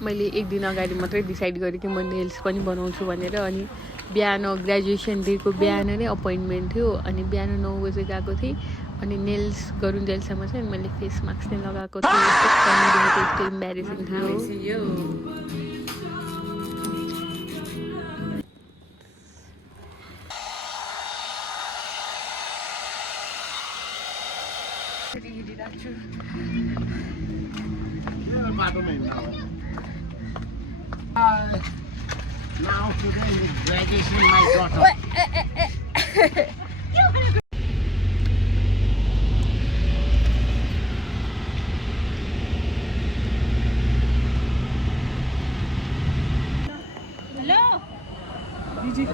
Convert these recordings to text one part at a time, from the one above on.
मैले एक दिन अगाडि मात्रै डिसाइड गरेँ कि म नेल्स पनि बनाउँछु भनेर अनि बिहान ग्रेजुएसन डेको बिहान नै अपोइन्टमेन्ट थियो अनि बिहान 9 बजे गएको थिएँ अनि नेल्स गरुन्जेलसम्म चाहिँ मैले फेस मास्क नै लगाएको थिएँ यस्तो इम्बेरेसिङ थियो Now today is graduation my daughter. Hello. Gigi.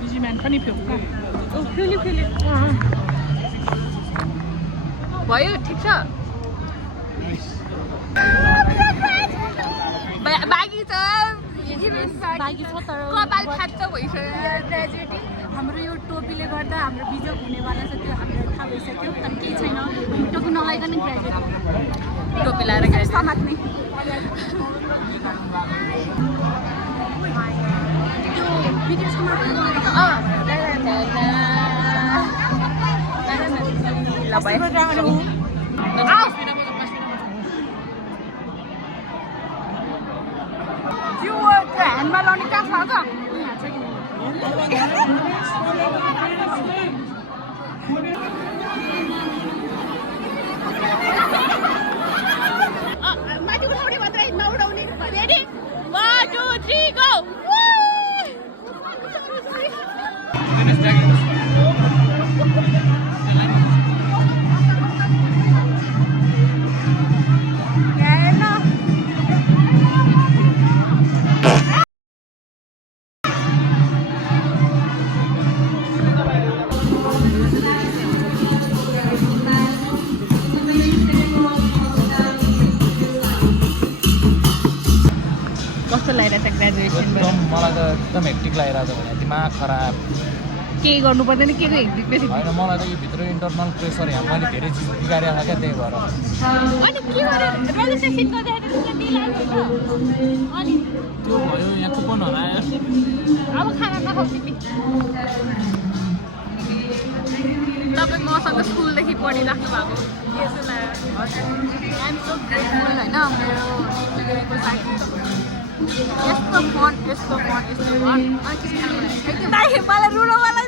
Gigi man, funny pill. ओ फ्युली भयो ठिक छ बाँकी छ कपाल खाप्छ भइसक्यो हाम्रो यो टोपीले गर्दा हाम्रो बिजोग हुनेवाला छ त्यो हामीलाई थाहा भइसक्यो तर केही छैन टोपी नलाइकन ग्रेजुएट टोपी लाएर समात्ने त्यो भिडियो समात्ने त्यो ह्यान्डमा लाउने कहाँ छ माथि उठाउने मात्रै नउडाउने रेडी 1 2 3 गो कस्तो लागिरहेछ ग्रेजुएसन मलाई त एकदम हेक्टिक लागिरहेछ भने दिमाग खराब केही गर्नु पर्दैन के हेक्टिक बेसी होइन मलाई त यो भित्र इन्टरनल प्रेसर यहाँ मैले धेरै चिज बिगारेको छ क्या त्यही भएर अनि के गरेर रेजिस्ट्रेसन गर्दाखेरि त ढिला अनि त्यो भयो यहाँ कुपन हरायो अब खाना नखाऊ तिमी तपाईँ मसँग स्कुलदेखि पढिराख्नु भएको यसो आइएम सो ग्रेटफुल होइन मेरो साथी यस्तो फन मलाई रुनवाला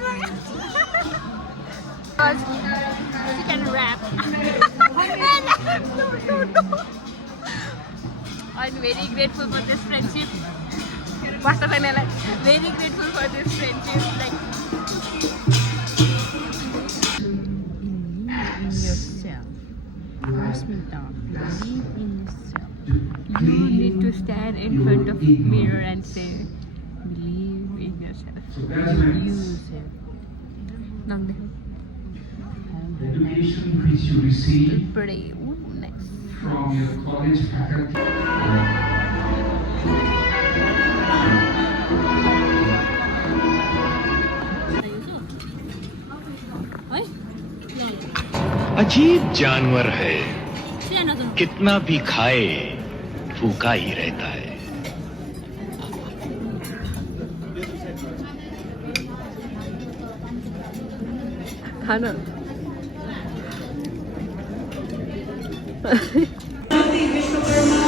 chicken wrap I'm very grateful for this friendship. Pastor Fanela, very grateful for this friendship. Like, believe in yourself. Rasmita, believe in yourself. You need to stand in front of mirror and say, believe in yourself. You yourself. The education which you receive Pretty. Ooh, nice. from your college faculty. अजीब जानवर है, कितना भी खाए भूखा ही रहता है। खाना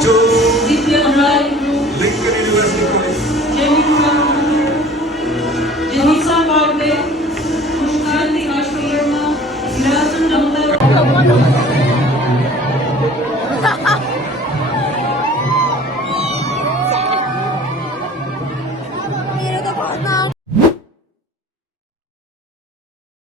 जो लिंकन यूनिवर्सिटी